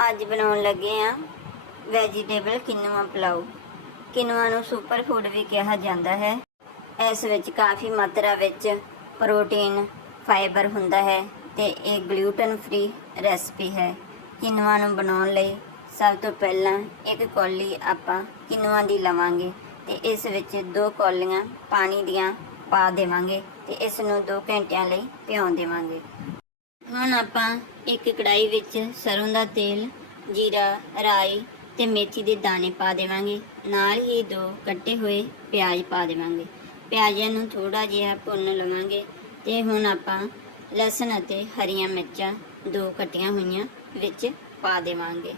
ਅੱਜ ਬਣਾਉਣ ਲੱਗੇ ਆ ਵੈਜੀਟੇਬਲ ਕਿਨੂਆ ਪਲਾਓ। ਕਿਨੂਆ ਨੂੰ ਸੁਪਰ ਫੂਡ ਵੀ ਕਿਹਾ ਜਾਂਦਾ ਹੈ। ਇਸ ਵਿੱਚ ਕਾਫੀ ਮਾਤਰਾ ਵਿੱਚ ਪ੍ਰੋਟੀਨ ਫਾਈਬਰ ਹੁੰਦਾ ਹੈ ਤੇ ਇਹ ਗਲੂਟਨ ਫ੍ਰੀ ਰੈਸਪੀ ਹੈ। ਕਿਨੂਆ ਨੂੰ ਬਣਾਉਣ ਲਈ ਸਭ ਤੋਂ ਪਹਿਲਾਂ ਇੱਕ ਕੌਲੀ ਆਪਾਂ ਕਿਨੂਆ ਦੀ ਲਵਾਂਗੇ ਤੇ ਇਸ ਵਿੱਚ ਦੋ ਕੌਲੀਆਂ ਪਾਣੀ ਦੀਆਂ ਪਾ ਦੇਵਾਂਗੇ ਤੇ ਇਸ ਨੂੰ 2 ਘੰਟਿਆਂ ਲਈ ਭਿਉਂ ਦੇਵਾਂਗੇ। ਹੁਣ ਆਪਾਂ ਇੱਕ ਕੜਾਈ ਵਿੱਚ ਸਰੋਂ ਦਾ ਤੇਲ, ਜੀਰਾ, ਰਾਈ ਤੇ ਮੇਥੀ ਦੇ ਦਾਣੇ ਪਾ ਦੇਵਾਂਗੇ। ਨਾਲ ਹੀ ਦੋ ਕੱਟੇ ਹੋਏ ਪਿਆਜ਼ ਪਾ ਦੇਵਾਂਗੇ। ਪਿਆਜ਼ਾਂ ਨੂੰ ਥੋੜਾ ਜਿਹਾ ਭੁੰਨ ਲਵਾਂਗੇ ਤੇ ਹੁਣ ਆਪਾਂ ਲਸਣ ਅਤੇ ਹਰੀਆਂ ਮਿਰਚਾਂ ਦੋ ਕੱਟੀਆਂ ਹੋਈਆਂ ਵਿੱਚ ਪਾ ਦੇਵਾਂਗੇ।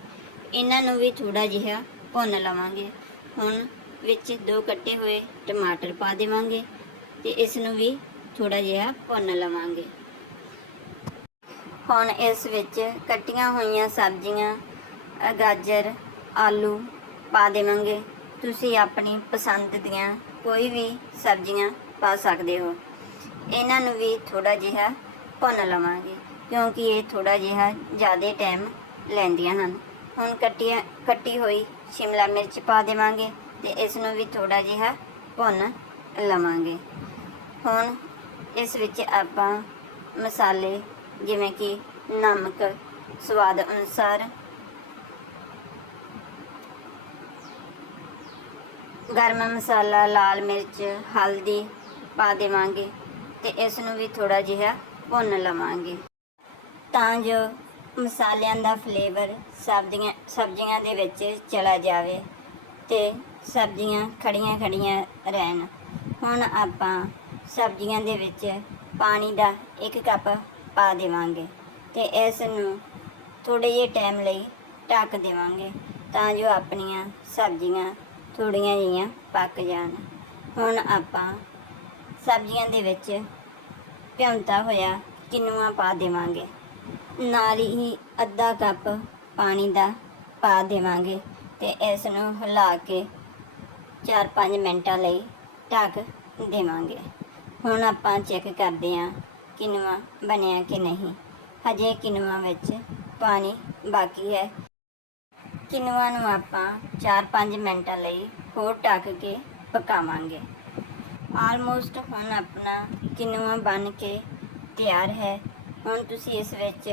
ਇਹਨਾਂ ਨੂੰ ਵੀ ਥੋੜਾ ਜਿਹਾ ਭੁੰਨ ਲਵਾਂਗੇ। ਹੁਣ ਵਿੱਚ ਦੋ ਕੱਟੇ ਹੋਏ ਟਮਾਟਰ ਪਾ ਦੇਵਾਂਗੇ ਤੇ ਇਸ ਨੂੰ ਵੀ ਥੋੜਾ ਜਿਹਾ ਭੁੰਨ ਲਵਾਂਗੇ। ਹੁਣ ਇਸ ਵਿੱਚ ਕੱਟੀਆਂ ਹੋਈਆਂ ਸਬਜ਼ੀਆਂ, ਗਾਜਰ, ਆਲੂ ਪਾ ਦੇਵਾਂਗੇ। ਤੁਸੀਂ ਆਪਣੀ ਪਸੰਦ ਦੀਆਂ ਕੋਈ ਵੀ ਸਬਜ਼ੀਆਂ ਪਾ ਸਕਦੇ ਹੋ। ਇਹਨਾਂ ਨੂੰ ਵੀ ਥੋੜਾ ਜਿਹਾ ਭੁੰਨ ਲਵਾਂਗੇ, ਕਿਉਂਕਿ ਇਹ ਥੋੜਾ ਜਿਹਾ ਜ਼ਿਆਦਾ ਟਾਈਮ ਲੈਂਦੀਆਂ ਹਨ। ਹੁਣ ਕੱਟੀਆਂ, ਕੱਟੀ ਹੋਈ ਸ਼ਿਮਲਾ ਮਿਰਚ ਪਾ ਦੇਵਾਂਗੇ ਤੇ ਇਸ ਨੂੰ ਵੀ ਥੋੜਾ ਜਿਹਾ ਭੁੰਨ ਲਵਾਂਗੇ। ਹੁਣ ਇਸ ਵਿੱਚ ਆਪਾਂ ਮਸਾਲੇ ਜਿਵੇਂ ਕਿ ਨਮਕ ਸਵਾਦ ਅਨੁਸਾਰ। ਗਰਮ ਮਸਾਲਾ, ਲਾਲ ਮਿਰਚ, ਹਲਦੀ ਪਾ ਦੇਵਾਂਗੇ ਤੇ ਇਸ ਨੂੰ ਵੀ ਥੋੜਾ ਜਿਹਾ ਭੁੰਨ ਲਵਾਂਗੇ। ਤਾਂ ਜੋ ਮਸਾਲਿਆਂ ਦਾ ਫਲੇਵਰ ਸਬਜ਼ੀਆਂ ਸਬਜ਼ੀਆਂ ਦੇ ਵਿੱਚ ਚਲਾ ਜਾਵੇ ਤੇ ਸਬਜ਼ੀਆਂ ਖੜੀਆਂ ਖੜੀਆਂ ਰਹਿਣ। ਹੁਣ ਆਪਾਂ ਸਬਜ਼ੀਆਂ ਦੇ ਵਿੱਚ ਪਾਣੀ ਦਾ 1 ਕੱਪ ਪਾ ਦੇਵਾਂਗੇ ਤੇ ਇਸ ਨੂੰ ਥੋੜੇ ਜਿਹੇ ਟਾਈਮ ਲਈ ਢੱਕ ਦੇਵਾਂਗੇ ਤਾਂ ਜੋ ਆਪਣੀਆਂ ਸਬਜ਼ੀਆਂ ਥੋੜੀਆਂ ਜਿਹੀਆਂ ਪੱਕ ਜਾਣ। ਹੁਣ ਆਪਾਂ ਸਬਜ਼ੀਆਂ ਦੇ ਵਿੱਚ ਭਿਉਂਤਾ ਹੋਇਆ ਕਿਨੂਆ ਪਾ ਦੇਵਾਂਗੇ। ਨਾਲ ਹੀ ਅੱਧਾ ਕੱਪ ਪਾਣੀ ਦਾ ਪਾ ਦੇਵਾਂਗੇ ਤੇ ਇਸ ਨੂੰ ਹਿਲਾ ਕੇ 4-5 ਮਿੰਟਾਂ ਲਈ ਢੱਕ ਦੇਵਾਂਗੇ। ਹੁਣ ਆਪਾਂ ਚੈੱਕ ਕਰਦੇ ਹਾਂ ਕਿਨੂਆ ਬਣਿਆ ਕਿ ਨਹੀਂ? ਹਜੇ ਕਿਨੂਆ ਵਿੱਚ ਪਾਣੀ ਬਾਕੀ ਹੈ। ਕਿਨੂਆ ਨੂੰ ਆਪਾਂ 4-5 ਮਿੰਟਾਂ ਲਈ ਹੋਰ ਢੱਕ ਕੇ ਪਕਾਵਾਂਗੇ। ਆਲਮੋਸਟ ਹੁਣ ਆਪਣਾ ਕਿਨੂਆ ਬਣ ਕੇ ਤਿਆਰ ਹੈ। ਹੁਣ ਤੁਸੀਂ ਇਸ ਵਿੱਚ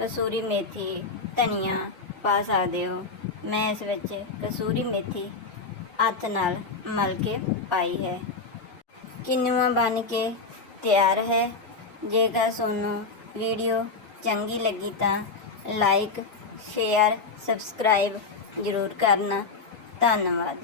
ਕਸੂਰੀ ਮੇਥੀ, ਧਨੀਆ ਪਾ ਸਕਦੇ ਹੋ। ਮੈਂ ਇਸ ਵਿੱਚ ਕਸੂਰੀ ਮੇਥੀ ਹੱਥ ਨਾਲ ਮਲ ਕੇ ਪਾਈ ਹੈ। ਕਿਨੂਆ ਬਣ ਕੇ ਤਿਆਰ ਹੈ। ਜੇਕਰ ਤੁਹਾਨੂੰ ਵੀਡੀਓ ਚੰਗੀ ਲੱਗੀ ਤਾਂ ਲਾਈਕ ਸ਼ੇਅਰ ਸਬਸਕ੍ਰਾਈਬ ਜ਼ਰੂਰ ਕਰਨਾ। ਧੰਨਵਾਦ।